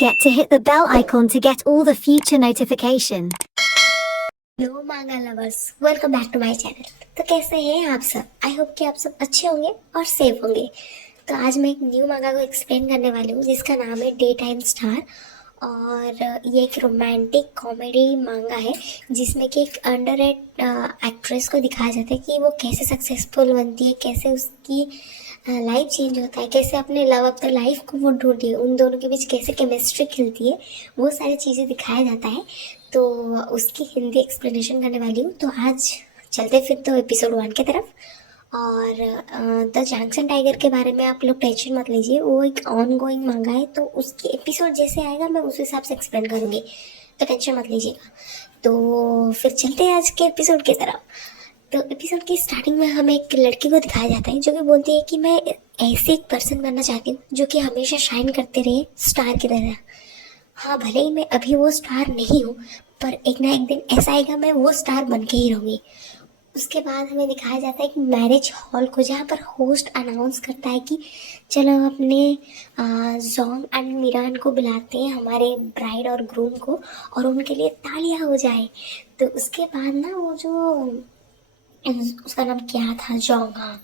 forget to hit the bell icon to get all the future notification. Hello manga lovers, welcome back to my channel. तो कैसे हैं आप सब? I hope कि आप सब अच्छे होंगे और सेफ होंगे। तो आज मैं एक न्यू मांगा को एक्सप्लेन करने वाली हूँ जिसका नाम है डे टाइम स्टार। और ये एक रोमांटिक कॉमेडी मांगा है जिसमें कि एक अंडररेटेड एक्ट्रेस को दिखाया जाता है कि वो कैसे सक्सेसफुल बनती है, कैसे उसकी लाइफ चेंज होता है, कैसे अपने लव ऑफ द लाइफ को वो ढूंढती है, उन दोनों के बीच कैसे केमिस्ट्री खिलती है, वो सारी चीज़ें दिखाया जाता है। तो उसकी हिंदी एक्सप्लेनेशन करने वाली हूँ। तो आज चलते फिर तो एपिसोड 1 की तरफ। और द जैंक्सन टाइगर के बारे में आप लोग टेंशन मत लीजिए, वो एक ऑन गोइंग मांगा है, तो उसके एपिसोड जैसे आएगा मैं उस हिसाब से एक्सप्लेन करूँगी, तो टेंशन मत लीजिएगा। तो फिर चलते हैं आज के एपिसोड की तरफ। तो एपिसोड की स्टार्टिंग में हमें एक लड़की को दिखाया जाता है जो कि बोलती है कि मैं ऐसे एक पर्सन बनना चाहती हूँ जो कि हमेशा शाइन करते रहे स्टार की तरह। हाँ, भले ही मैं अभी वो स्टार नहीं हूँ, पर एक ना एक दिन ऐसा आएगा मैं वो स्टार बन के ही रहूँगी। उसके बाद हमें दिखाया जाता है कि मैरिज हॉल को, जहाँ पर होस्ट अनाउंस करता है कि चलो अपने जोंग एंड मिरान को बुलाते हैं, हमारे ब्राइड और ग्रूम को, और उनके लिए तालियां हो जाए। तो उसके बाद ना वो जो उसका नाम क्या था, जोंग, हाँ,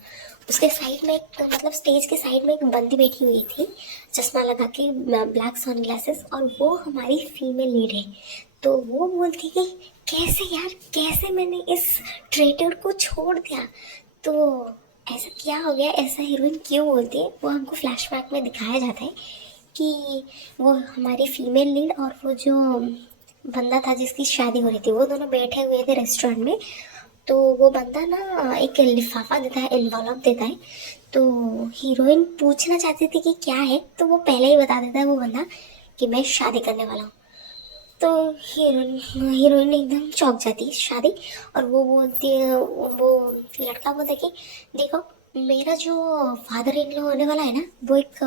उसके साइड में एक, मतलब स्टेज के साइड में एक बंदी बैठी हुई थी चश्मा लगा के, ब्लैक सन ग्लासेस, और वो हमारी फीमेल लीड है। तो वो बोलती कि कैसे यार, कैसे मैंने इस ट्रेटर को छोड़ दिया, तो ऐसा क्या हो गया, ऐसा हीरोइन क्यों बोलती है, वो हमको फ्लैशबैक में दिखाया जाता है कि वो हमारी फीमेल लीड और वो जो बंदा था जिसकी शादी हो रही थी, वो दोनों बैठे हुए थे रेस्टोरेंट में। तो वो बंदा ना एक लिफाफा देता है, एनवलप देता है। तो हीरोइन पूछना चाहती थी कि क्या है, तो वो पहले ही बता देता है वो बंदा कि मैं शादी करने वाला हूँ। तो हीरोइन एकदम चौंक जाती है शादी, और वो बोलती है, वो लड़का बोलता है कि देखो, मेरा जो फादर इन लॉ होने वाला है ना, वो एक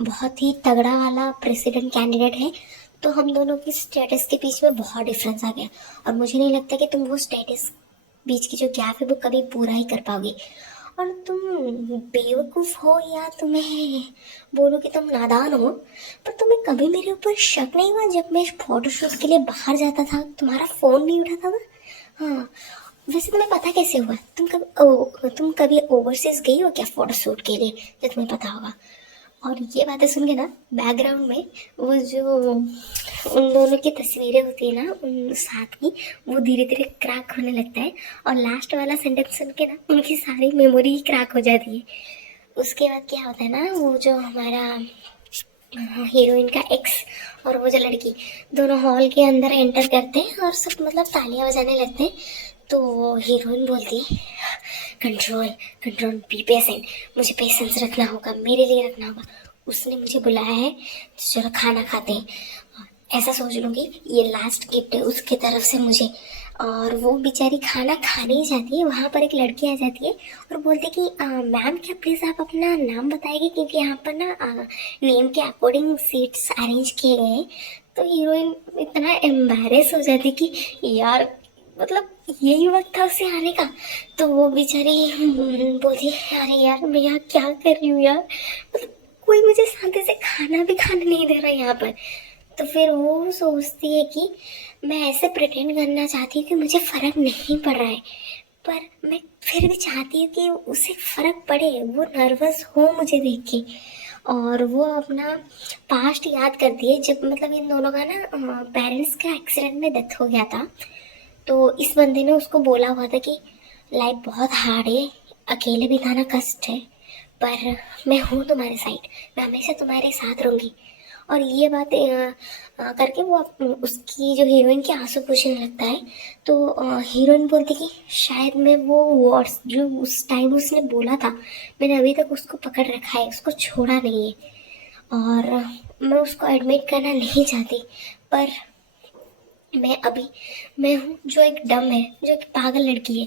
बहुत ही तगड़ा वाला प्रेसिडेंट कैंडिडेट है। तो हम दोनों की स्टेटस के बीच में बहुत डिफरेंस आ गया, और मुझे नहीं लगता कि तुम वो स्टेटस बीच की जो गैप है वो कभी पूरा ही कर पाओगे। और तुम बेवकूफ़ हो या तुम्हें बोलो कि तुम नादान हो, पर तुम्हें कभी मेरे ऊपर शक नहीं हुआ जब मैं फोटोशूट के लिए बाहर जाता था, तुम्हारा फ़ोन नहीं उठाता था? हाँ, वैसे तुम्हें पता कैसे हुआ? तुम कभी ओवरसीज गई हो क्या फ़ोटोशूट के लिए, जो तुम्हें पता होगा। और ये बातें सुन के ना बैकग्राउंड में वो जो उन दोनों की तस्वीरें होती है ना उन साथ की, वो धीरे धीरे क्रैक होने लगता है, और लास्ट वाला सेंटेंस सुन के ना उनकी सारी मेमोरी क्रैक हो जाती है। उसके बाद क्या होता है ना, वो जो हमारा हीरोइन का एक्स और वो जो लड़की दोनों हॉल के अंदर एंटर करते हैं और सब मतलब तालियां बजाने लगते हैं। तो हीरोइन बोलती है कंट्रोल कंट्रोल, बी पेशेंट, मुझे पेशेंस रखना होगा, मेरे लिए रखना होगा, उसने मुझे बुलाया है तो चलो खाना खाते हैं, ऐसा सोच लूँगी ये लास्ट गिफ्ट है उसकी तरफ से मुझे। और वो बेचारी खाना खाने ही जाती है, वहाँ पर एक लड़की आ जाती है और बोलती है कि मैम क्या प्लीज़ आप अपना नाम बताएंगे, क्योंकि यहाँ पर ना नेम के अकॉर्डिंग सीट्स अरेंज किए गए हैं। तो हीरोइन इतना एम्बैरेस हो जाती कि यार, मतलब यही वक्त था उससे आने का। तो वो बेचारी बोलती है अरे यार मैं यहाँ क्या कर रही हूँ यार, मतलब कोई मुझे शांति से खाना भी खाने नहीं दे रहा यहाँ पर। तो फिर वो सोचती है कि मैं ऐसे प्रिटेंड करना चाहती हूँ कि मुझे फ़र्क नहीं पड़ रहा है, पर मैं फिर भी चाहती हूँ कि उसे फ़र्क पड़े, वो नर्वस हो मुझे देख के। और वो अपना पास्ट याद करती है, जब मतलब इन दोनों का ना पेरेंट्स का एक्सीडेंट में डेथ हो गया था। तो इस बंदे ने उसको बोला हुआ था कि लाइफ बहुत हार्ड है, अकेले बिताना कष्ट है, पर मैं हूँ तुम्हारे साइड, मैं हमेशा तुम्हारे साथ रहूँगी। और ये बात करके वो उसकी जो हीरोइन के आंसू पूछने लगता है। तो हीरोइन बोलती कि शायद मैं वो वर्ड्स जो उस टाइम उसने बोला था, मैंने अभी तक उसको पकड़ रखा है, उसको छोड़ा नहीं है, और मैं उसको एडमिट करना नहीं चाहती, पर मैं हूँ जो एक डम है, जो एक पागल लड़की है।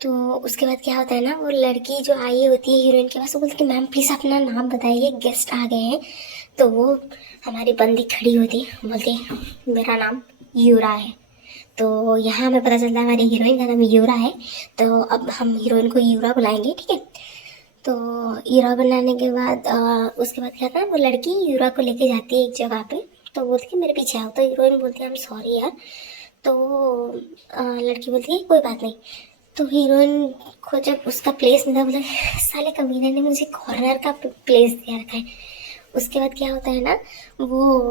तो उसके बाद क्या होता है ना, वो लड़की जो आई होती है हीरोइन के पास, वो बोलती कि मैम प्लीज़ अपना नाम बताइए, गेस्ट आ गए हैं। तो वो हमारी बंदी खड़ी होती है, बोलती मेरा नाम यूरा है। तो यहाँ हमें पता चलता है हमारी हीरोइन का नाम यूरा है। तो अब हम हीरोइन को यूरा बुलाएंगे, ठीक है। तो यूरा बनाने के बाद उसके बाद क्या था, वो लड़की यूरा को लेके जाती है एक जगह पे, तो बोलती है मेरे पीछे आओ, तो हीरोइन बोलती है आई एम सॉरी यार। तो लड़की बोलती है कोई बात नहीं। तो हीरोइन को जब उसका प्लेस मिला, बोला साले कमीने ने मुझे कॉर्नर का प्लेस दिया रखा है। उसके बाद क्या होता है ना, वो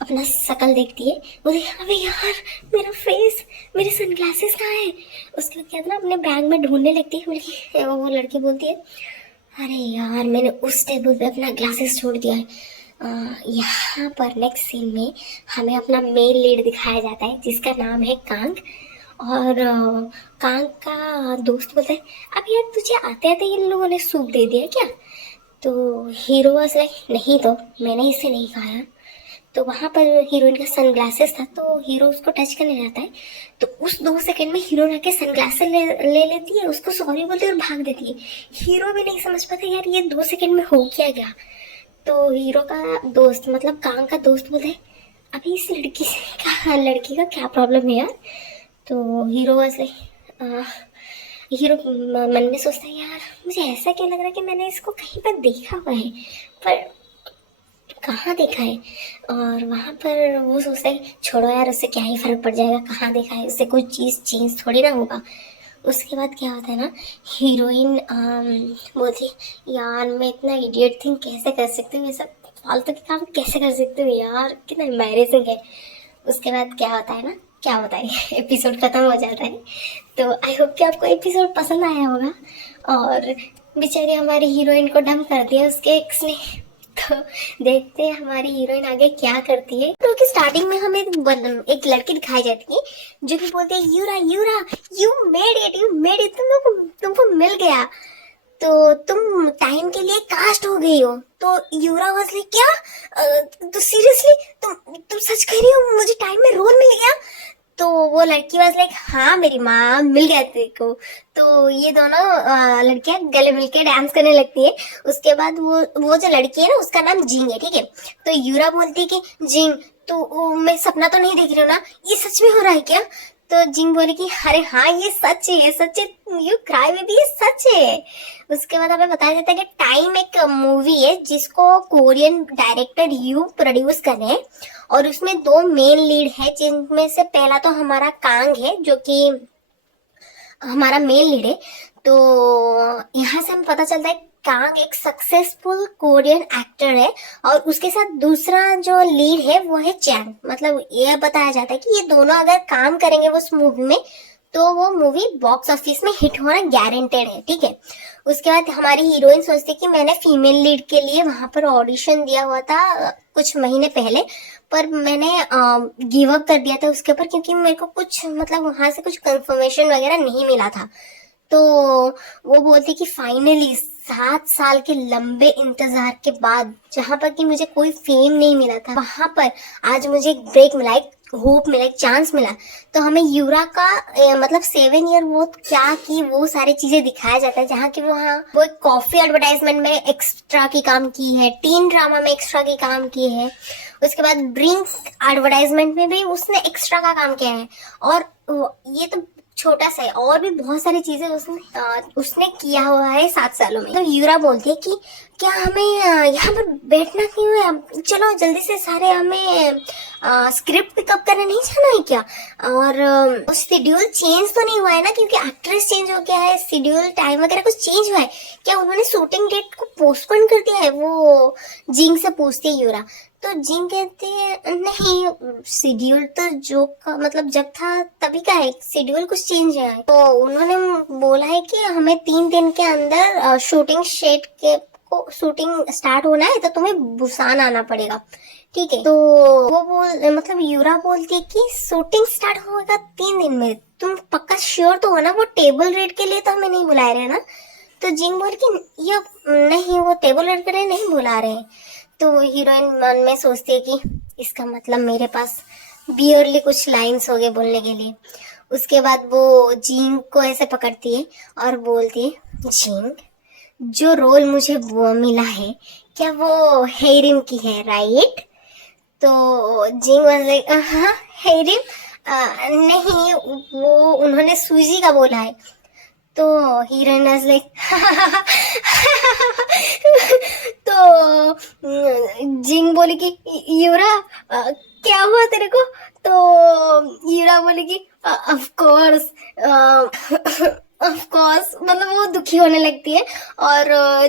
अपना शक्ल देखती है, बोले अबे यार मेरा फेस, मेरे सनग्लासेस कहाँ है। उसके बाद क्या होता है ना, अपने बैग में ढूंढने लगती है, बोली वो लड़की बोलती है अरे यार मैंने उस टेबल पे अपना ग्लासेस छोड़ दिया है। यहाँ पर नेक्स्ट सीन में हमें अपना मेल लीड दिखाया जाता है जिसका नाम है कांग। और कांग का दोस्त बोलता है अब यार तुझे आते आते इन लोगों ने सूप दे दिया क्या। तो हीरो वाज लाइक नहीं तो मैंने इसे नहीं खाया। तो वहाँ पर हीरोइन का सनग्लासेस था, तो हीरो उसको टच करने जाता है, तो उस 2 सेकंड में हीरोइन आके सनग्लासेस ले लेती है, उसको सॉरी बोलती है और भाग देती है। हीरो भी नहीं समझ पाता यार ये 2 सेकंड में हो क्या गया। तो हीरो का दोस्त मतलब कांग का दोस्त बोलता है अभी इस लड़की का क्या प्रॉब्लम है यार। तो हीरो वाज लाइक हीरो मन में सोचता है यार मुझे ऐसा क्यों लग रहा है कि मैंने इसको कहीं पर देखा हुआ है, पर कहाँ देखा है। और वहाँ पर वो सोचता है छोड़ो यार उससे क्या ही फर्क पड़ जाएगा, कहाँ देखा है, उससे कोई चीज़ चेंज थोड़ी ना होगा। उसके बाद क्या होता है ना, हीरोइन बोलती है यार मैं इतना इडियट थिंग कैसे कर सकती हूँ, ये सब फालतू के काम कैसे कर सकती हूँ यार, कितना एम्बैरेसिंग है। उसके बाद क्या होता है ना, क्या होता है एपिसोड खत्म हो जाता है। तो आई होप कि आपको एपिसोड पसंद आया होगा। और बेचारी हमारी हीरोइन को डंप कर दिया उसके एक्स ने। तो देखते हैं हमारी हीरोइन आगे क्या करती है। तो कि स्टार्टिंग में हमें एक लड़की दिखाई जाती है जो कि बोलती है यूरा यूरा यू मेड इट तुमको मिल गया, तो तुम टाइम के लिए कास्ट हो गई हो। तो यूरा वाज लाइक क्या, तो सीरियसली तुम सच कह रही हो, मुझे टाइम में रोल मिल गया। तो वो लड़की वाज लाइक हाँ मेरी माँ मिल गया तेरे को। तो ये दोनों लड़कियां गले मिलके डांस करने लगती है। उसके बाद वो जो लड़की है ना उसका नाम जिंग है, ठीक है। तो यूरा बोलती है कि जिंग तो मैं सपना तो नहीं देख रही हूँ ना, ये सच में हो रहा है क्या। तो जिंग बोली कि अरे हाँ ये सच है, ये सच है, यू क्राई बेबी ये सच है। उसके बाद हमें बताया जाता है कि टाइम एक मूवी है जिसको कोरियन डायरेक्टर यू प्रोड्यूस कर रहे हैं, और उसमें 2 मेन लीड है जिनमें से पहला तो हमारा कांग है जो कि हमारा मेन लीड है। तो यहाँ से हमें पता चलता है कांग एक सक्सेसफुल कोरियन एक्टर है, और उसके साथ दूसरा जो लीड है वो है चैन। मतलब यह बताया जाता है कि ये दोनों अगर काम करेंगे उस मूवी में तो वो मूवी बॉक्स ऑफिस में हिट होना गारंटेड है, ठीक है। उसके बाद हमारी हीरोइन सोचती कि मैंने फीमेल लीड के लिए वहां पर ऑडिशन दिया हुआ था कुछ महीने पहले, पर मैंने गिव अप कर दिया था उसके ऊपर क्योंकि मेरे को कुछ मतलब वहां से कुछ कंफर्मेशन वगैरह नहीं मिला था। तो वो बोलती कि फाइनली 7 साल के लंबे इंतजार के बाद जहां पर कि मुझे कोई फेम नहीं मिला था, वहां पर आज मुझे एक ब्रेक मिला, एक होप मिला, एक चांस मिला। तो हमें यूरा का मतलब 7 ईयर वो क्या की वो सारी चीजें दिखाया जाता है, जहाँ की वो एक कॉफी एडवर्टाइजमेंट में एक्स्ट्रा की काम की है, टीन ड्रामा में एक्स्ट्रा की काम की है, उसके बाद ड्रिंक एडवर्टाइजमेंट में भी उसने एक्स्ट्रा का काम किया है। और ये तो छोटा सा है, और भी बहुत सारी चीजें उसने किया हुआ है 7 सालों में। तो यूरा बोलती है कि क्या हमें यहाँ पर बैठना क्यों है, चलो जल्दी से सारे हमें स्क्रिप्ट पिकअप करने नहीं जाना है क्या। और शेड्यूल चेंज तो नहीं हुआ है ना, क्योंकि एक्ट्रेस चेंज हो गया है, शेड्यूल टाइम वगैरह कुछ चेंज हुआ है क्या, उन्होंने शूटिंग डेट को पोस्टपोन कर दिया है। वो जिंग से पूछती है यूरा, तो जिंग कहते हैं नहीं शेड्यूल तो जो मतलब जब था तभी का है, शेड्यूल कुछ चेंज है। तो उन्होंने बोला है कि हमें 3 दिन के अंदर शूटिंग सेट के को शूटिंग स्टार्ट होना है, तो तुम्हें बुसान आना पड़ेगा, ठीक है। तो वो मतलब यूरा बोलती है कि शूटिंग स्टार्ट होगा 3 दिन में, तुम पक्का श्योर तो हो ना, वो टेबल रेड के लिए तो हमें नहीं बुला रहे ना। तो जिंग बोल कि ये नहीं वो टेबल रेड के लिए नहीं बुला रहे हैं। तो हीरोइन मन में सोचती है कि इसका मतलब मेरे पास बियरली कुछ लाइंस हो गए बोलने के लिए। उसके बाद वो जिंग को ऐसे पकड़ती है और बोलती है जिंग जो रोल मुझे वो मिला है क्या वो हेरिम की है राइट। तो जिंग वाज लाइक हेरिम नहीं वो उन्होंने सूजी का बोला है। तो हीरोइन वाज लाइक तो जिंग बोली कि यूरा क्या हुआ तेरे को? तो यूरा बोली कि ऑफ कोर्स ऑफ कोर्स, मतलब वो दुखी होने लगती है। और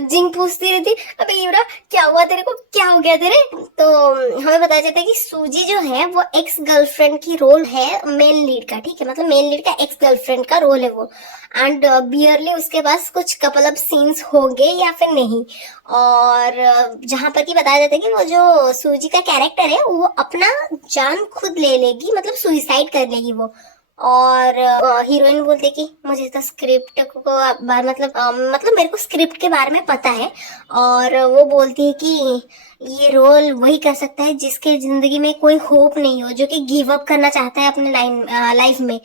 जिंग पूछती रहती, अबे यूरा क्या हुआ तेरे को, क्या हो गया तेरे? तो हमें बताया जाता है कि सूजी जो है वो एक्स गर्लफ्रेंड की रोल है मेन लीड का, ठीक है, मतलब मेन लीड का एक्स गर्लफ्रेंड का रोल है वो। एंड बियरली उसके पास कुछ कपल ऑफ सीन्स होंगे या फिर नहीं। और जहां पर कि बताया जाता है कि वो जो सूजी का कैरेक्टर है वो अपना जान खुद ले लेगी, मतलब सुइसाइड कर लेगी वो। और हीरोइन बोलती कि मुझे तो स्क्रिप्ट को मतलब मेरे को स्क्रिप्ट के बारे में पता है। और वो बोलती है कि ये रोल वही कर सकता है जिसके जिंदगी में कोई होप नहीं हो, जो कि गिव अप करना चाहता है अपने लाइफ में।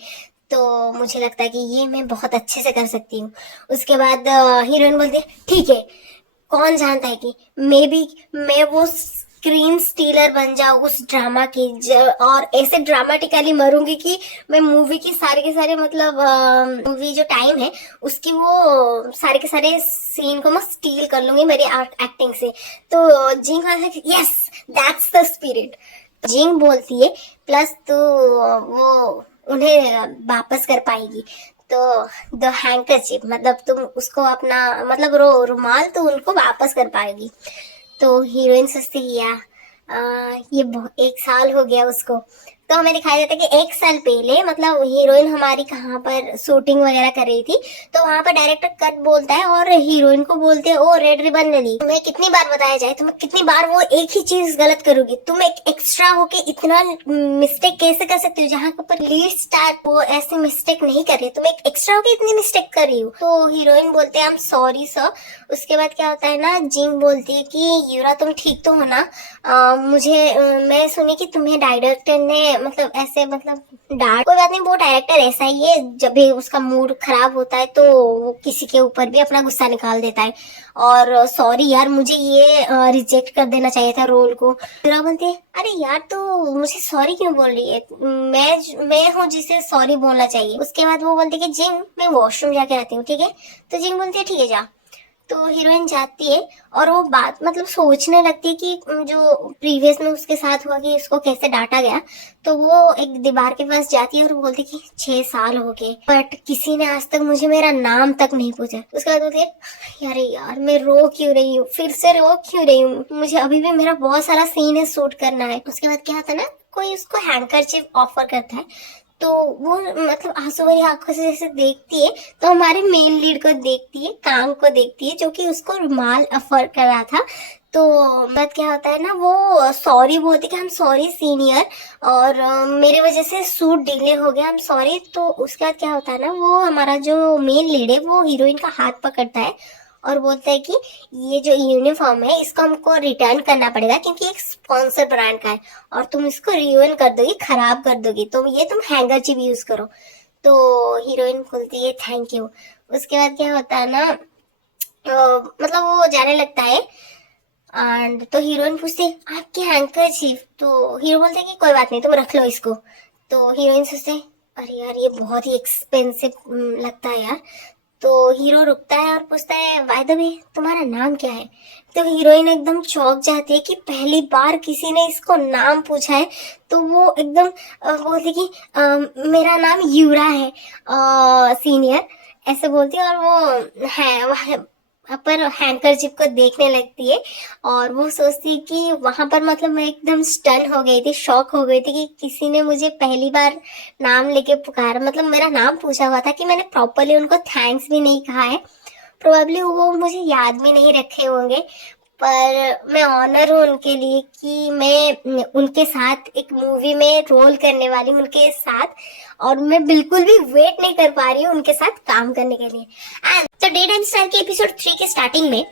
तो मुझे लगता है कि ये मैं बहुत अच्छे से कर सकती हूँ। उसके बाद हीरोइन बोलती है ठीक है, कौन जानता है कि मे बी मैं वो स्क्रीन स्टीलर बन जाऊँ उस ड्रामा की, और ऐसे ड्रामेटिकली मरूंगी कि मैं मूवी की सारे के सारे मतलब मूवी जो टाइम है उसकी वो सारे के सारे सीन को मैं स्टील कर लूंगी मेरी एक्टिंग से। तो जिंग यस दैट्स द स्पिरिट, जिंग बोलती है। प्लस तो वो उन्हें वापस कर पाएगी। तो द हैंकरचिप, मतलब तुम उसको अपना मतलब रुमाल तो उनको वापस कर पाएगी। तो हीरोइन सोचती है ये 1 साल हो गया उसको। तो हमें दिखाया जाता है कि 1 साल पहले मतलब हीरोइन हमारी कहाँ पर शूटिंग वगैरह कर रही थी, तो वहां पर डायरेक्टर कट बोलता है और हीरोइन को बोलते हैं ओ रेड रिबन ले ली। तुम्हें कितनी बार बताया जाए, तुम्हें कितनी बार वो एक ही चीज गलत करोगी, तुम एक एक्स्ट्रा होके इतना मिस्टेक कैसे कर सकती हो जहाँ पर लीड स्टार वो ऐसी मिस्टेक नहीं कर रही, तुम एक एक्स्ट्रा होके इतनी मिस्टेक कर रही हो। तो हीरोइन बोलते हैं आई एम सॉरी सर। उसके बाद क्या होता है ना, जिंग बोलती है कि यूरा तुम ठीक तो हो ना? मैं सुनी कि तुम्हें डायरेक्टर ने मतलब ऐसे मतलब डांट, कोई बात नहीं, वो डायरेक्टर ऐसा ही है, जब भी उसका मूड खराब होता है तो वो किसी के ऊपर भी अपना गुस्सा निकाल देता है। और सॉरी यार, मुझे ये रिजेक्ट कर देना चाहिए था रोल को। यूरा बोलती है अरे यार तू मुझे सॉरी क्यों बोल रही है, मैं हूँ जिसे सॉरी बोलना चाहिए। उसके बाद वो बोलती है कि जिंग मैं वॉशरूम जाके आती हूँ, ठीक है? तो जिंग बोलती है ठीक है जा। तो हीरोइन जाती है और वो बात मतलब सोचने लगती है कि जो प्रीवियस में उसके साथ हुआ कि उसको कैसे डांटा गया। तो वो एक दीवार के पास जाती है और बोलती है कि 6 साल हो गए बट किसी ने आज तक मुझे मेरा नाम तक नहीं पूछा। उसके बाद बोलती है अरे यार मैं रो क्यों रही हूँ, फिर से रो क्यों रही हूँ, मुझे अभी भी मेरा बहुत सारा सीन है शूट करना है। उसके बाद क्या होता है ना, कोई उसको हैंकरचिप ऑफर करता है। तो वो मतलब आंसू भरी आंखों से जैसे देखती है, तो हमारे मेन लीड को देखती है, कांग को देखती है जो कि उसको रुमाल ऑफर कर रहा था। तो बात क्या होता है ना, वो सॉरी बोलती कि हम सॉरी सीनियर, और मेरी वजह से शूट डिले हो गया, हम सॉरी। तो उसके बाद क्या होता है ना, वो हमारा जो मेन लीड है वो हीरोइन का हाथ पकड़ता है और बोलता है कि ये जो यूनिफॉर्म है इसको हमको रिटर्न करना पड़ेगा क्योंकि एक स्पॉन्सर ब्रांड का है और तुम इसको रियून कर दोगी, खराब कर दोगी, तो ये तुम हैंगरचिप यूज करो। तो हीरोइन बोलती है थैंक यू। उसके बाद क्या होता है ना, मतलब वो जाने लगता है एंड तो हीरोइन पूछती है आपकी हैंकरचिप? तो हीरो बोलते है कि कोई बात नहीं तुम रख लो इसको। तो हीरोइन सोचते है अरे यार ये बहुत ही एक्सपेंसिव लगता है यार। तो हीरो रुकता है और पूछता है बाय द वे तुम्हारा नाम क्या है? तो हीरोइन एकदम चौंक जाती है कि पहली बार किसी ने इसको नाम पूछा है। तो वो एकदम बोलती कि मेरा नाम यूरा है सीनियर, ऐसे बोलती है। और वो है पर हैंकरचिप को देखने लगती है और वो सोचती है कि वहां पर मतलब मैं एकदम स्टन हो गई थी, शॉक हो गई थी कि किसी ने मुझे पहली बार नाम लेके पुकारा, मतलब मेरा नाम पूछा हुआ था कि मैंने प्रॉपरली उनको थैंक्स भी नहीं कहा है। प्रोबेबली वो मुझे याद भी नहीं रखे होंगे, पर मैं ऑनर हूँ उनके लिए कि मैं उनके साथ एक मूवी में रोल करने वाली हूँ उनके साथ, और मैं बिल्कुल भी वेट नहीं कर पा रही हूँ उनके साथ काम करने के लिए। एंड तो डेड एंड स्टार के एपिसोड 3 के स्टार्टिंग में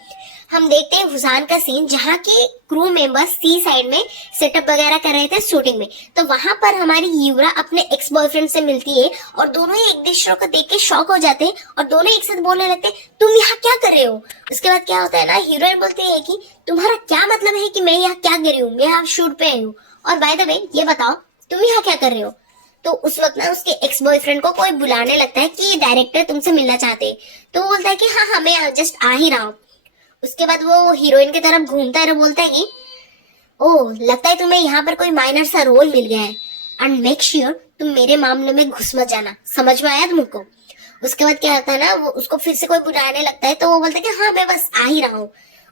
हम देखते हैं हुजान का सीन जहाँ के क्रू मेंबर्स सी साइड में सेटअप वगैरह कर रहे थे शूटिंग में। तो वहां पर हमारी यूरा अपने एक्स बॉयफ्रेंड से मिलती है और दोनों ही एक दूसरे को देख के शॉक हो जाते हैं और दोनों एक साथ बोलने लगते हैं तुम यहाँ क्या कर रहे हो? उसके बाद क्या होता है ना, हीरोइन बोलती है कि तुम्हारा क्या मतलब है कि मैं यहाँ क्या कर रही हूँ, मैं यहाँ शूट पे आई हूँ, और बाय द वे ये बताओ तुम यहाँ क्या कर रहे हो? तो उस वक्त ना उसके एक्स बॉयफ्रेंड को कोई बुलाने लगता है कि डायरेक्टर तुमसे मिलना चाहते हैं। तो वो बोलता है कि हाँ हाँ मैं जस्ट आ ही रहा हूँ। उसके बाद वो हीरोइन की तरफ घूमता है और बोलता है कि ओह लगता है तुम्हें यहाँ पर कोई माइनर सा रोल मिल गया है, एंड मेक श्योर तुम मेरे मामले में घुस मत जाना, समझ में आया तुमको। उसके बाद क्या होता है ना, वो उसको फिर से कोई बुलाने लगता है तो वो बोलता है कि हाँ मैं बस आ ही रहा हूँ।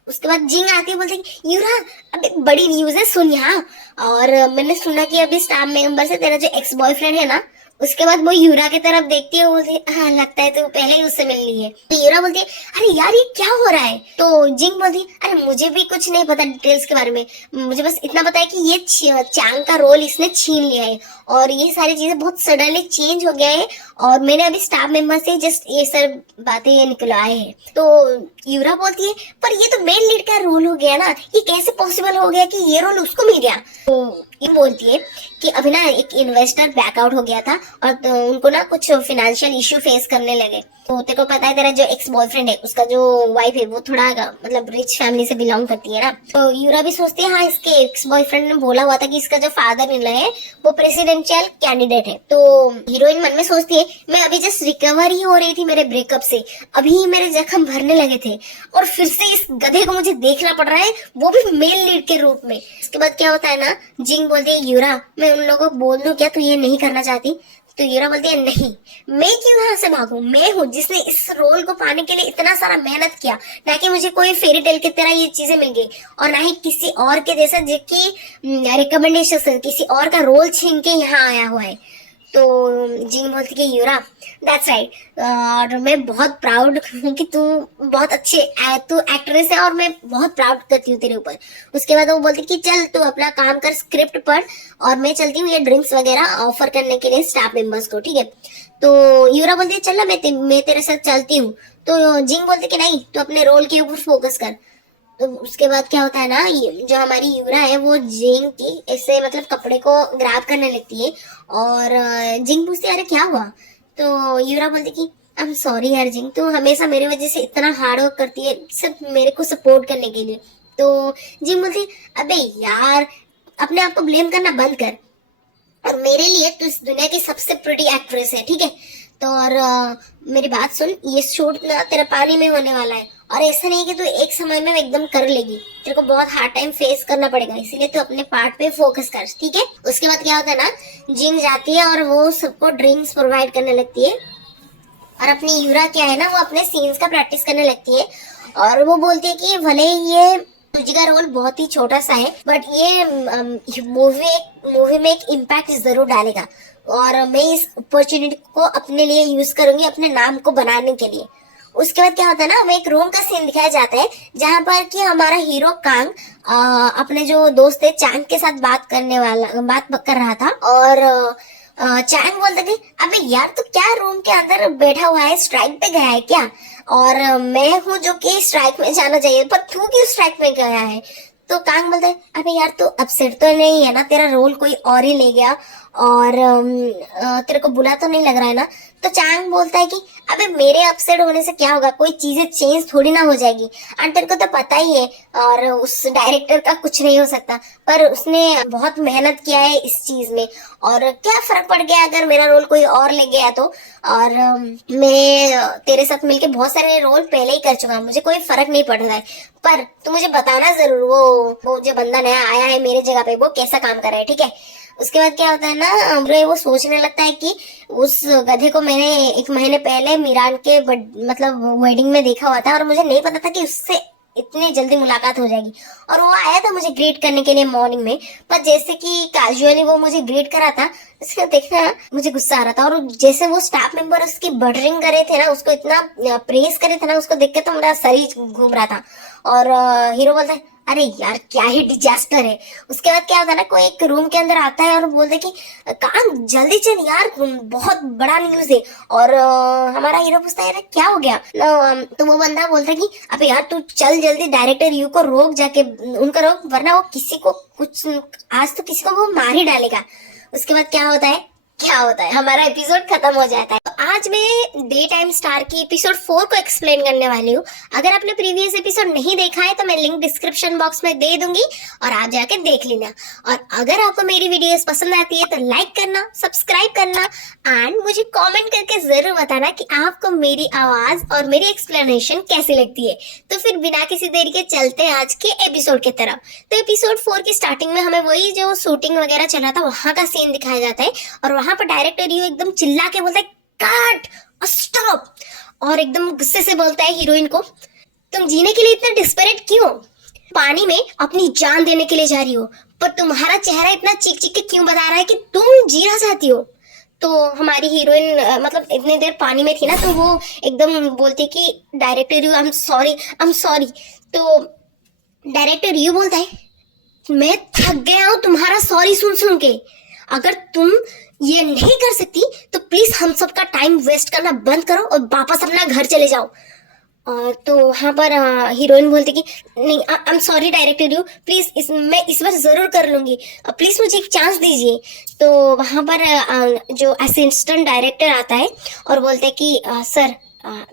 उसके बाद जिंग आती है, बोलती है कि यूरा अबे बड़ी न्यूज है सुन यहाँ, और मैंने सुना कि अभी स्टाफ मेंबर से तेरा जो एक्स बॉयफ्रेंड है ना। उसके बाद वो यूरा की तरफ देखती है, बोलती है हाँ लगता है तो पहले ही उससे मिल ली है। तो यूरा बोलती है अरे यार ये क्या हो रहा है। तो जिंग बोलती है अरे मुझे भी कुछ नहीं पता डिटेल्स के बारे में, मुझे बस इतना पता है कि ये चांग का रोल इसने छीन लिया है और ये सारी चीजें बहुत सडनली चेंज हो गया है और मैंने अभी स्टाफ मेंबर से जस्ट ये सब बातें निकलवाए हैं। तो यूरा बोलती है पर ये तो मेन लीड का रोल हो गया ना, ये कैसे पॉसिबल हो गया कि ये रोल उसको मिल गया। तो ये बोलती है कि अभी ना एक इन्वेस्टर बैकआउट हो गया था और तो उनको ना कुछ फाइनेंशियल इश्यू फेस करने लगे। तो तेरे को पता है तेरा जो एक्स बॉयफ्रेंड है उसका जो वाइफ है वो थोड़ा मतलब रिच फैमिली से बिलोंग करती है ना। तो यूरा भी सोचती है हाँ इसके एक्स बॉयफ्रेंड ने बोला हुआ था कि इसका जो फादर इन लॉ है वो प्रेसिडेंशियल कैंडिडेट है। तो हीरोइन मन में सोचती है मैं अभी जस्ट रिकवर ही हो रही थी मेरे ब्रेकअप से, अभी मेरे जख्म भरने लगे थे और फिर से इस गधे को मुझे देखना पड़ रहा है, वो भी मेल लीड के रूप में। इसके बाद क्या होता है ना, जिंग बोलती है यूरा मैं उन लोगों को बोल दूं क्या तू ये नहीं करना चाहती। तो यूरा बोलती है नहीं मैं क्यों यहाँ से भागूं, मैं हूँ जिसने इस रोल को पाने के लिए इतना सारा मेहनत किया, ना कि मुझे कोई फेरी टेल की तरह ये चीजें मिल गई और ना ही किसी और के जैसा जिसकी रिकमेंडेशन से किसी और का रोल छीन के यहाँ आया हुआ है। तो जिंग बोलती कि यूरा दैट्स राइट, और मैं बहुत प्राउड हूँ कि तू बहुत अच्छे तू एक्ट्रेस है और मैं बहुत प्राउड करती हूँ तेरे ऊपर। उसके बाद वो बोलती कि चल तू अपना काम कर, स्क्रिप्ट पढ़ और मैं चलती हूँ ये ड्रिंक्स वगैरह ऑफर करने के लिए स्टाफ मेंबर्स को, ठीक है। तो यूरा बोलती है चल ना मैं तेरे साथ चलती हूँ। तो जिंग बोलती कि नहीं तू अपने रोल के ऊपर फोकस कर। तो उसके बाद क्या होता है ना, जो हमारी यूरा है वो जिंग की ऐसे मतलब कपड़े को ग्रैब करने लगती है और जिंग पूछती है अरे क्या हुआ। तो यूरा बोलती कि आई एम सॉरी यार जिंग, तू हमेशा मेरी वजह से इतना हार्ड वर्क करती है सिर्फ मेरे को सपोर्ट करने के लिए। तो जिंग बोलती अबे यार अपने आप को ब्लेम करना बंद कर और मेरे लिए तू इस दुनिया की सबसे प्रिटी एक्ट्रेस है, ठीक है। तो और मेरी बात सुन, ये शूट ना तेरा पानी में होने वाला है और ऐसा नहीं कि तू एक समय में एकदम कर लेगी, तेरे को बहुत हार्ड टाइम फेस करना पड़ेगा, इसीलिए तू अपने पार्ट पे फोकस कर, ठीक है। उसके बाद क्या होता है ना, जिंग जाती है और वो सबको ड्रिंक्स प्रोवाइड करने लगती है और अपनी यूरा क्या है ना वो अपने सीन्स का प्रैक्टिस करने लगती है और वो बोलती है कि भले ये तुझी का रोल बहुत ही छोटा सा है बट ये मूवी में एक इम्पैक्ट जरूर डालेगा और मैं इस अपॉर्चुनिटी को अपने लिए यूज करूंगी अपने नाम को बनाने के लिए। उसके बाद क्या होता है ना, हमें एक रूम का सीन दिखाया जाता है जहाँ पर कि हमारा हीरो कांग अपने जो दोस्त है चैंग के साथ बात कर रहा था और चैंग बोलता कि अबे यार तू क्या रूम के अंदर बैठा हुआ है, स्ट्राइक पे गया है क्या, और मैं हूँ जो कि स्ट्राइक में जाना चाहिए पर तू क्यों स्ट्राइक में गया है। तो कांग बोलता है अबे यार तू अपसेट तो नहीं है ना, तेरा रोल कोई और ही ले गया और तेरे को बुरा तो नहीं लग रहा है ना। तो चांग बोलता है कि अबे मेरे अपसेट होने से क्या होगा, कोई चीजें चेंज थोड़ी ना हो जाएगी एंड तेरे को तो पता ही है और उस डायरेक्टर का कुछ नहीं हो सकता, पर उसने बहुत मेहनत किया है इस चीज में और क्या फर्क पड़ गया अगर मेरा रोल कोई और ले गया तो, और मैं तेरे साथ मिलके बहुत सारे रोल पहले ही कर चुका, मुझे कोई फर्क नहीं पड़ रहा है, पर तू मुझे बताना जरूर वो जो बंदा नया आया है मेरे जगह पे वो कैसा काम कर रहा है, ठीक है। उसके बाद क्या होता है ना, वो सोचने लगता है कि उस गधे को मैंने 1 महीने पहले मीरान के मतलब वेडिंग में देखा हुआ था और मुझे नहीं पता था कि उससे इतनी जल्दी मुलाकात हो जाएगी और वो आया था मुझे ग्रीट करने के लिए मॉर्निंग में, पर जैसे कि कैजुअली वो मुझे ग्रीट करा था उसको देखना मुझे गुस्सा आ रहा था और जैसे वो स्टाफ मेंबर उसकी बटरिंग करे थे ना, उसको इतना प्रेस करे थे ना, उसको देख के तो मेरा सर ही घूम रहा था और हीरो बोलता है अरे यार क्या ही डिजास्टर है। उसके बाद क्या होता है ना, कोई एक रूम के अंदर आता है और बोलता है कि काम जल्दी चल यार बहुत बड़ा न्यूज है और हमारा हीरो पूछता है क्या हो गया। तो वो बंदा बोलता है कि अबे यार तू चल जल्दी डायरेक्टर यू को रोक, जाके उनका रोक वरना वो किसी को कुछ आज तो किसी को वो मार ही डालेगा। उसके बाद क्या होता है हमारा एपिसोड खत्म हो जाता है। तो आज मैं डे टाइम स्टार की एपिसोड 4 को एक्सप्लेन करने वाली हूँ। अगर आपने प्रीवियस एपिसोड नहीं देखा है तो मैं लिंक डिस्क्रिप्शन बॉक्स में दे दूंगी और आप जाके देख लेना। और अगर आपको मेरी वीडियोस पसंद आती है तो लाइक करना, सब्सक्राइब करना एंड मुझे कमेंट करके जरूर बताना कि आपको मेरी आवाज और मेरी एक्सप्लेनेशन कैसी लगती है। तो फिर बिना किसी देरी के चलते हैं आज के एपिसोड की तरफ। तो एपिसोड 4 की स्टार्टिंग में हमें वही जो शूटिंग वगैरह चल रहा था वहां का सीन दिखाया जाता है और वहां पर डायरेक्टर यू एकदम चिल्ला के बोलता है कट, स्टॉप, और एकदम गुस्से से बोलता है हीरोइन को, तुम जीने के लिए इतना डिस्परेट क्यों? पानी में अपनी जान देने के लिए जा रही हो, पर तुम्हारा चेहरा इतना चीख चीख के क्यों बता रहा है कि तुम जीना चाहती हो? तो हमारी हीरोइन मतलब इतनी देर पानी में थी ना, तो वो एकदम बोलती कि director you, I am sorry. तो डायरेक्टर यू बोलता है मैं थक गया हूं तुम्हारा सॉरी सुन सुन के। अगर तुम ये नहीं कर सकती तो प्लीज हम सबका टाइम वेस्ट करना बंद करो और वापस अपना घर चले जाओ। और तो वहां पर हीरोइन बोलती कि नहीं, I am sorry director you, please मैं इस बार जरूर कर लूंगी, प्लीज मुझे एक चांस दीजिए। तो वहां पर जो असिस्टेंट डायरेक्टर आता है और बोलते हैं कि sir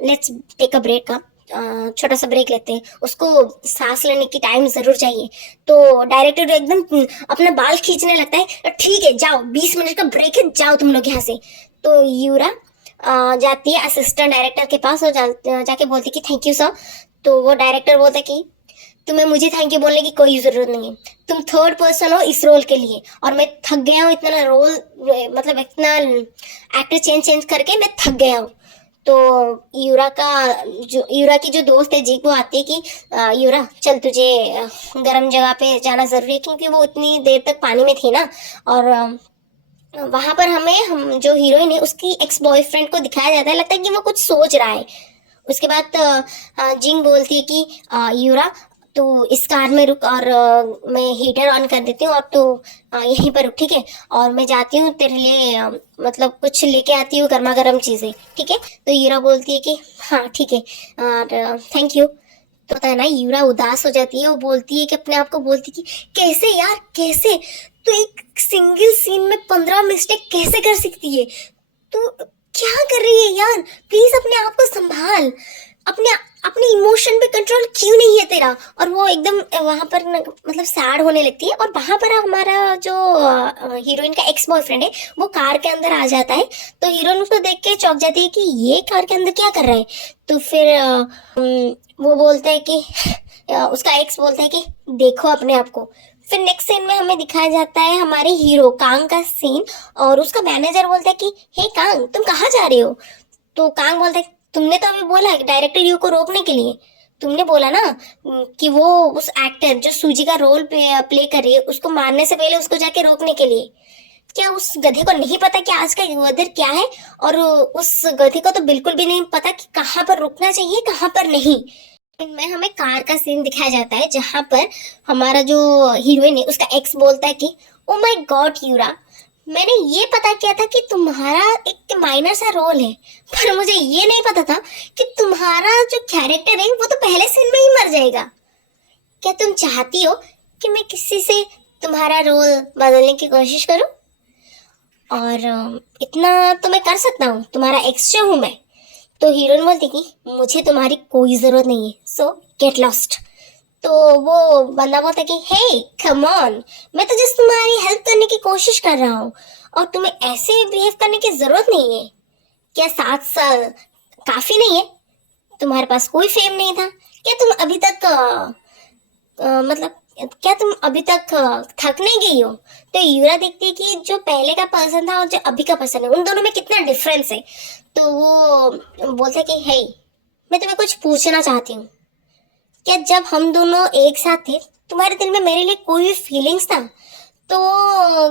let's take a break, छोटा सा ब्रेक लेते हैं, उसको सांस लेने की टाइम जरूर चाहिए। तो डायरेक्टर एकदम अपना बाल खींचने लगता है, ठीक है जाओ, 20 मिनट का ब्रेक है, जाओ तुम लोग यहाँ से। तो यूरा जाती है असिस्टेंट डायरेक्टर के पास और जाके बोलती कि थैंक यू सर। तो वो डायरेक्टर बोलता कि तुम्हें मुझे थैंक यू बोलने की कोई जरूरत नहीं है, तुम थर्ड पर्सन हो इस रोल के लिए और मैं थक गया हूँ इतना रोल, मतलब इतना एक्टर चेंज करके मैं थक गया हूँ। तो यूरा की जो दोस्त है जीक, वो आती है कि यूरा चल तुझे गर्म जगह पे जाना जरूरी है, क्योंकि वो उतनी देर तक पानी में थी ना। और वहां पर हम जो हीरोइन है उसकी एक्स बॉयफ्रेंड को दिखाया जाता है, लगता है कि वो कुछ सोच रहा है। उसके बाद जिंग बोलती है कि यूरा तू इस कार में रुक और मैं हीटर ऑन कर देती हूँ और तू यहीं पर रुक, ठीक है? और मैं जाती हूँ तेरे लिए मतलब कुछ लेके आती हूँ गर्मा गर्म चीजें, ठीक है? तो यूरा बोलती है कि हाँ ठीक है और थैंक यू। तो पता है ना, यूरा उदास हो जाती है, वो बोलती है कि अपने आप को बोलती कि कैसे यार, कैसे तू एक सिंगल सीन में 15 मिस्टेक कैसे कर सकती है? तू क्या कर रही है यार? प्लीज अपने आप को संभाल, अपने इमोशन पे कंट्रोल क्यों नहीं है तेरा? और वो एकदम वहां पर मतलब सैड होने लगती है। और वहां पर हमारा जो हीरोइन का एक्स बॉयफ्रेंड है वो कार के अंदर आ जाता है। तो हीरोइन उसको देख के चौंक जाती है कि ये कार के अंदर क्या कर रहा है? तो फिर वो बोलता है कि उसका एक्स बोलता है कि देखो अपने आप को। फिर नेक्स्ट सीन में हमें दिखाया जाता है हमारे हीरो कांग का सीन, और उसका मैनेजर बोलता है कि हे कांग तुम कहाँ जा रहे हो? तो कांग बोलता है तुमने तो अभी बोला डायरेक्टर यू को रोकने के लिए, तुमने बोला ना कि वो उस एक्टर जो सूजी का रोल प्ले कर रही है उसको मारने से पहले उसको जाके रोकने के लिए। क्या उस गधे को नहीं पता कि आज का वेदर क्या है? और उस गधे को तो बिल्कुल भी नहीं पता कि कहाँ पर रुकना चाहिए कहाँ पर नहीं। इनमें हमें कार का सीन दिखाया जाता है जहां पर हमारा जो हीरोइन है उसका एक्स बोलता है कि ओ माय गॉड यूरा, मैंने ये पता किया था कि तुम्हारा एक माइनर सा रोल है, पर मुझे ये नहीं पता था कि तुम्हारा जो कैरेक्टर है वो तो पहले सीन में ही मर जाएगा। क्या तुम चाहती हो कि मैं किसी से तुम्हारा रोल बदलने की कोशिश करूं? और इतना तो मैं कर सकता हूँ, तुम्हारा एक्स जो हूं मैं। तो हीरोइन बोलती कि मुझे तुम्हारी कोई जरूरत नहीं है, सो गेट लॉस्ट। तो वो बंदा बोलता कि हे कम ऑन, मैं तो जस्ट तुम्हारी हेल्प करने की कोशिश कर रहा हूँ और तुम्हें ऐसे बिहेव करने की जरूरत नहीं है। क्या 7 साल काफी नहीं है? तुम्हारे पास कोई फेम नहीं था क्या? तुम अभी तक मतलब क्या तुम अभी तक थक नहीं गई हो? तो यूरा देखती है कि जो पहले का पर्सन था और जो अभी का पर्सन है उन दोनों में कितना डिफरेंस है। तो वो बोलता है कि हे मैं तुम्हें कुछ पूछना चाहती हूँ, क्या जब हम दोनों एक साथ थे तुम्हारे दिल में मेरे लिए कोई फीलिंग्स था? तो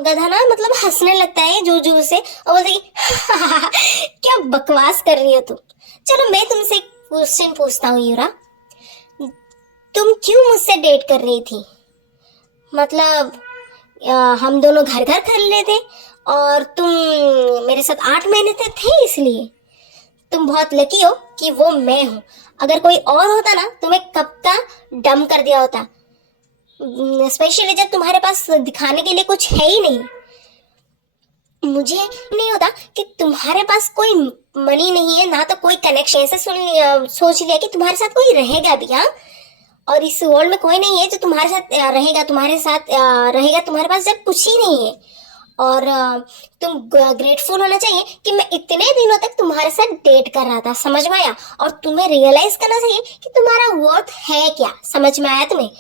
गधा ना मतलब हंसने लगता है जोर जोर से और बोलता है क्या बकवास कर रही हो तुम? चलो मैं तुमसे एक क्वेश्चन पूछता हूँ यूरा, तुम क्यों मुझसे डेट कर रही थी? मतलब हम दोनों घर घर कर रहे थे और तुम मेरे साथ 8 महीने तक थे, इसलिए तुम बहुत लकी हो कि वो मैं हूं। अगर कोई और होता ना तो मैं कब का डम कर दिया होता, स्पेशली जब तुम्हारे पास दिखाने के लिए कुछ है ही नहीं। मुझे नहीं होता कि तुम्हारे पास कोई मनी नहीं है, ना तो कोई कनेक्शन, ऐसे सोच लिया कि तुम्हारे साथ कोई रहेगा भी, हाँ, और इस वर्ल्ड में कोई नहीं है जो तुम्हारे साथ रहेगा, तुम्हारे पास जब कुछ ही नहीं है। और तुम ग्रेटफुल होना चाहिए कि मैं इतने दिनों तक तुम्हारे साथ डेट कर रहा था, समझ में आया? और तुम्हें रियलाइज करना चाहिए कि तुम्हारा वर्थ है क्या, समझ में आया तुम्हें?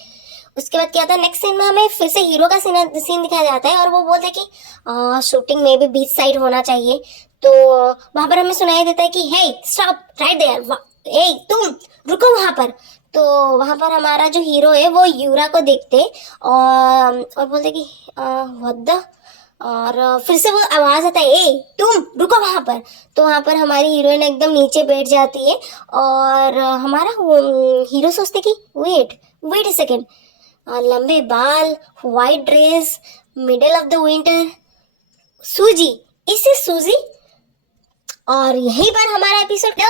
उसके बाद क्या था, नेक्स्ट सीन में हमें फिर से हीरो का सीन दिखाया जाता है और वो बोलता है कि शूटिंग में भी बीच साइड होना चाहिए। तो वहां पर हमें सुनाई देता है कि हे स्टॉप राइट देयर, ए तुम रुको वहां पर। तो वहां पर हमारा जो हीरो है वो यूरा को देखते और बोलते कि व्हाट द, और फिर से वो आवाज आता है, ए तुम रुको वहां पर। तो वहां पर हमारी हीरोइन एकदम नीचे बैठ जाती है और हमारा हीरो सोचते कि वेट अ सेकेंड, लंबे बाल, white dress, middle of the winter, Suzy, इसे सूजी। और यहीं पर हमारा episode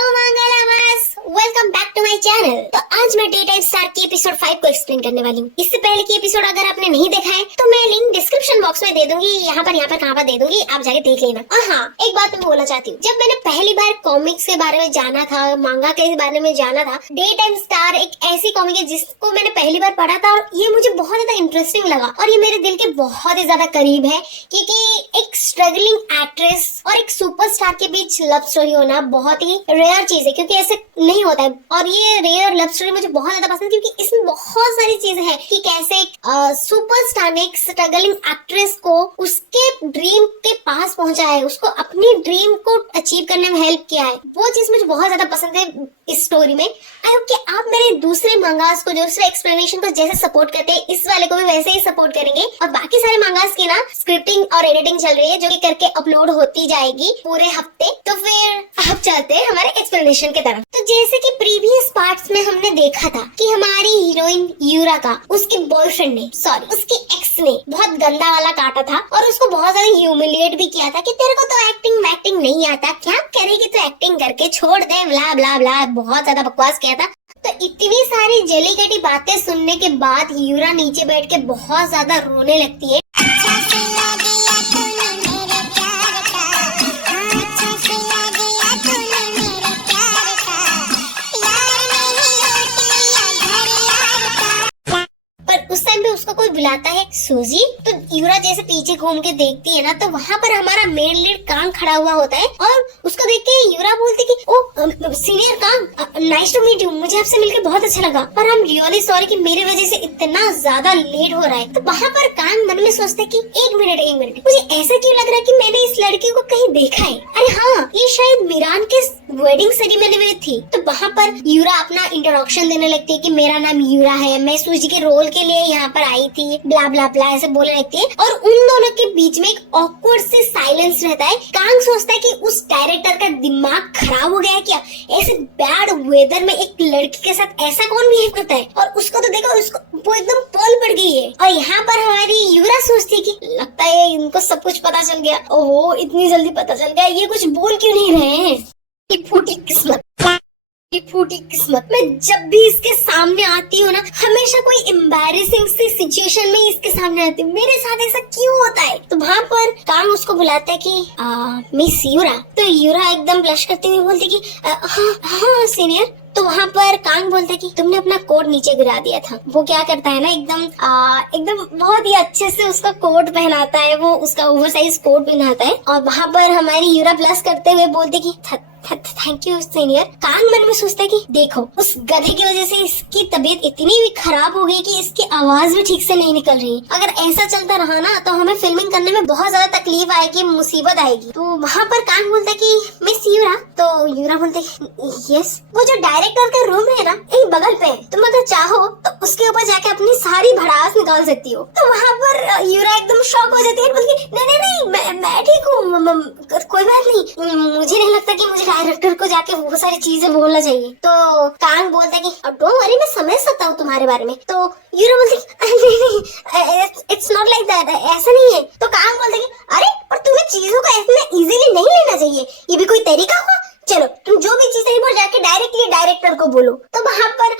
welcome back to my channel. तो आज मैं डे टाइम स्टार की एपिसोड 5 को एक्सप्लेन करने वाली हूँ। इससे पहले की एपिसोड अगर आपने नहीं देखा है तो मैं लिंक डिस्क्रिप्शन बॉक्स में दे दूंगी, यहाँ पर कहाँ पर दे दूंगी, आप जाके देख लेना। और हाँ, एक बात मैं बोलना चाहती हूँ, जब मैंने पहली बार कॉमिक्स के बारे में जाना था, मांगा के बारे में जाना था, डे टाइम स्टार एक ऐसी कॉमिक है जिसको मैंने पहली बार पढ़ा था और ये मुझे बहुत ज्यादा इंटरेस्टिंग लगा और ये मेरे दिल के बहुत ही ज्यादा करीब है, क्योंकि एक स्ट्रगलिंग एक्ट्रेस और एक सुपरस्टार के बीच लव स्टोरी होना बहुत ही रेयर चीज है, क्योंकि ऐसे नहीं होता है। और ये रेयर लव स्टोरी मुझे बहुत ज्यादा पसंद है क्योंकि इसमें बहुत सारी चीजें हैं कि कैसे एक सुपरस्टार ने एक स्ट्रगलिंग एक्ट्रेस को उसके ड्रीम के पास पहुंचा है, उसको अपनी ड्रीम को अचीव करने में हेल्प किया है। वो चीज मुझे बहुत ज्यादा पसंद है इस स्टोरी में। आई होप कि आप मेरे दूसरे मंगास को, दूसरे एक्सप्लेनेशन को जैसे सपोर्ट करते हैं, इस वाले को भी वैसे ही सपोर्ट करेंगे। और बाकी सारे मंगास की ना स्क्रिप्टिंग और एडिटिंग चल रही है जो कि करके अपलोड होती जाएगी पूरे हफ्ते। तो फिर अब चलते हैं हमारे एक्सप्लेनेशन की तरफ। तो जैसे कि प्रीवियस पार्ट्स में हमने देखा था कि हमारी हीरोइन यूरा का उसके बॉयफ्रेंड ने, सॉरी उसके एक्स ने बहुत गंदा वाला काटा था और उसको बहुत ज्यादा ह्यूमिलिएट भी किया था कि तेरे को तो एक्टिंग नहीं आता, क्या करेगी तो एक्टिंग करके छोड़ दे, ब्ला ब्ला ब्ला, बहुत ज्यादा बकवास किया था। तो इतनी सारी जली कटी बातें सुनने के बाद यूरा नीचे बैठ के बहुत ज्यादा रोने लगती है। उस टाइम पे उसको कोई बुलाता है सूजी, तो यूरा जैसे पीछे घूम के देखती है ना, तो वहाँ पर हमारा मेन लीड कांग खड़ा हुआ होता है और उसको देख के यूरा बोलती कि oh senior Kang, nice to meet you, मुझे आपसे मिलकर बहुत अच्छा लगा और आई एम रियली सॉरी कि मेरी वजह से इतना ज्यादा लेट हो रहा है। तो वहाँ पर कांग मन में सोचता है कि एक मिनट मुझे ऐसा क्यों लग रहा है कि मैंने इस लड़की को कहीं देखा है, अरे हाँ ये शायद मीरान के वेडिंग सेरेमनी में थी। तो वहाँ पर यूरा अपना इंट्रोडक्शन देने लगती है कि मेरा नाम यूरा है, मैं सूजी के रोल के लिए यहाँ पर आई थी, ब्ला ब्ला ब्ला ऐसे बोलने लगती है। और उन दोनों के बीच में एक ऑकवर्ड से साइलेंस रहता है। कांग सोचता है कि उस डायरेक्टर का दिमाग खराब हो गया है क्या, ऐसे बैड वेदर में एक लड़की के साथ ऐसा कौन बिहेव करता है। और उसको तो देखो, उसको वो एकदम पल पड़ गई है। और यहाँ पर हमारी यूरा सोचती है कि लगता है इनको सब कुछ पता चल गया, ओहो इतनी जल्दी पता चल गया, ये कुछ बोल क्यों नहीं रहे हैं। फूटी किस्मत, मैं जब भी इसके सामने आती हूँ ना, हमेशा कोई एम्बैरेसिंग सी सिचुएशन में इसके सामने आती हूँ, मेरे साथ ऐसा क्यों होता है। तो वहाँ पर कांग उसको बुलाता है कि मिस यूरा। तो यूरा एकदम ब्लश करती हुई बोलती कि हाँ सीनियर। तो वहाँ पर कांग बोलता है कि तुमने अपना कोट नीचे गिरा दिया था। वो क्या करता है ना, एकदम बहुत ही अच्छे से उसका कोट पहनाता है, वो उसका ओवरसाइज कोट पहनाता है। और वहाँ पर हमारी यूरा प्लस करते हुए बोलते कि थैंक यू सीनियर। कांग मन में सोचता है कि देखो उस गधे की वजह से इसकी तबीयत इतनी भी खराब हो गई कि इसकी आवाज भी ठीक से नहीं निकल रही। अगर ऐसा चलता रहा ना तो हमें फिल्मिंग करने में बहुत ज्यादा तकलीफ आएगी, मुसीबत आएगी। तो वहाँ पर कांग बोलता है कि मिस यूरा। तो यूरा बोलते यस। वो जो डायरेक्टर का रूम है ना, एक बगल पे, तुम अगर चाहो तो उसके ऊपर जाके अपनी सारी भड़ास निकाल सकती हो। तो वहाँ पर यूरा एकदम शॉक हो जाती है, बोलती नहीं मैं ठीक हूँ, कोई बात नहीं, मुझे नहीं लगता कि मुझे डायरेक्टर को जाके वो सारी चीजें बोलना चाहिए। तो कांग बोलता है कि डोंट वरी, मैं समझ सकता हूँ तुम्हारे बारे में। तो यूरा बोलती नहीं, इट्स नॉट लाइक दैट, ऐसा नहीं है। तो कांग बोलता है कि अरे पर तुम्हें चीजों को इतना इजीली नहीं लेना चाहिए, ये भी कोई तरीका हुआ। चलो तुम जो भी चीज नहीं बोल जाके डायरेक्टली डायरेक्टर को बोलो। तो वहाँ पर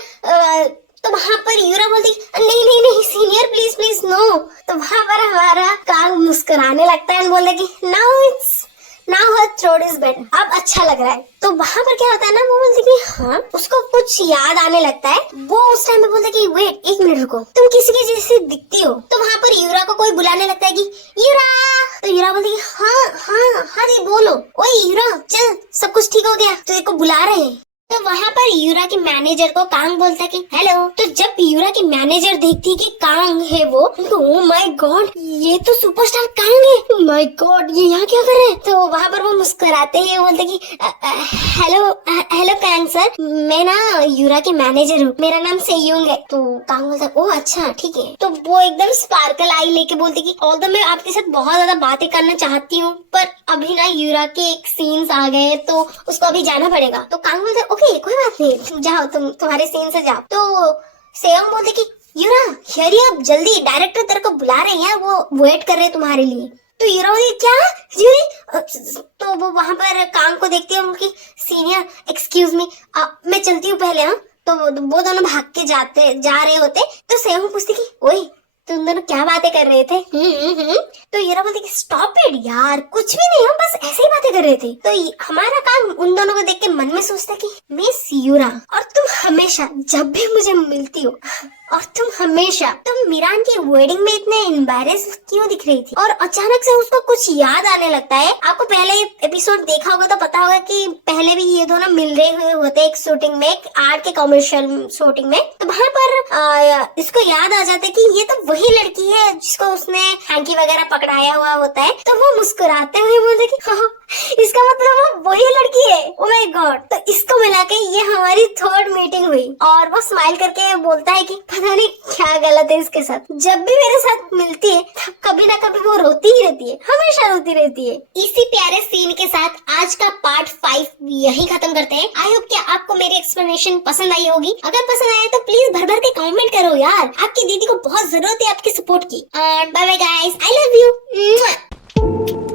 तो वहाँ पर यूरा बोलती नहीं नहीं नहीं सीनियर प्लीज प्लीज नो। तो वहाँ पर हमारा कांग मुस्कुराने लगता है, बोलता कि now her throat is better, अब अच्छा लग रहा है। तो वहाँ पर क्या होता है ना, वो बोलती कि हाँ, उसको कुछ याद आने लगता है। वो उस टाइम पे बोलता कि वेट एक मिनट रुको, तुम किसी की जैसी दिखती हो। तो वहाँ पर यूरा को कोई बुलाने लगता है कि यूरा। तो यूरा बोलती हाँ हाँ हाँ जी बोलो। ओए यूरा चल, सब कुछ ठीक हो गया, तुझे को बुला रहे हैं। तो वहाँ पर यूरा के मैनेजर को कांग बोलता कि हेलो। तो जब यूरा की मैनेजर देखती कि कांग है वो, ओ माय गॉड ये तो सुपरस्टार कांग है, माय गॉड ये यहाँ क्या कर रहे हैं। तो वहाँ पर वो मुस्कुराते हैं, बोलते कि हेलो हेलो कांग सर, मैं ना यूरा के मैनेजर हूँ, मेरा नाम सेयुंग है। तो कांग बोलता ओ अच्छा ठीक है। तो वो एकदम स्पार्कल आई लेके बोलती कि ऑल्दो मैं आपके साथ बहुत ज्यादा बातें करना चाहती हूँ, पर अभी ना यूरा के एक सीन्स आ गए तो उसको अभी जाना पड़ेगा। तो कांग बोलता ओके कोई बात नहीं, तुम जाओ, तुम्हारे सीन से जाओ। तो सेयोंग बोलते कि यूरा हरी अप जल्दी, डायरेक्टर तेरे को बुला रहे हैं, वो वेट कर रहे हैं तुम्हारे लिए। तो यूरा बोलती क्या जी। तो वो वहां पर कांग को देखती है, उनकी सीनियर एक्सक्यूज मी मैं चलती हूँ पहले। हाँ तो वो दोनों भाग के जा रहे होते। तो सेयोंग पूछती कि ओए तुम दोनों क्या बातें कर रहे थे। तो यूरा बोलती कि स्टॉप इट यार, कुछ भी नहीं, हम बस ऐसे ही बातें कर रहे थे। तो हमारा काम उन दोनों को देख के मन में सोचता कि मिस यूरा, और तुम हमेशा जब भी मुझे मिलती हो, और तुम मीरान की वेडिंग में इतने एम्बैरेस क्यों दिख रही थी। और अचानक से उसको कुछ याद आने लगता है। आपको पहले एपिसोड देखा होगा तो पता होगा कि पहले भी ये दोनों मिल रहे हुए होते एक शूटिंग में, एक आर्ट के कमर्शियल शूटिंग में। तो वहाँ पर इसको याद आ जाता है कि ये तो वही लड़की है जिसको उसने हैंकी वगैरह पकड़ाया हुआ होता है। तो वो मुस्कुराते हुए बोलते कि हाँ, इसका मतलब वो वही लड़की है। Oh my God. तो इसको मिला के ये हमारी थर्ड मीटिंग हुई। और वो स्माइल करके बोलता है कि पता नहीं क्या गलत है इसके साथ, जब भी मेरे साथ मिलती है तब कभी ना कभी वो रोती ही रहती है, हमेशा रोती रहती है। इसी प्यारे सीन के साथ आज का पार्ट 5 यही खत्म करते हैं। आई होप कि आपको मेरी एक्सप्लेनेशन पसंद आई होगी। अगर पसंद आया तो प्लीज भर भर के कमेंट करो यार, आपकी दीदी को बहुत जरूरत है आपकी सपोर्ट की। Bye bye guys, I love you.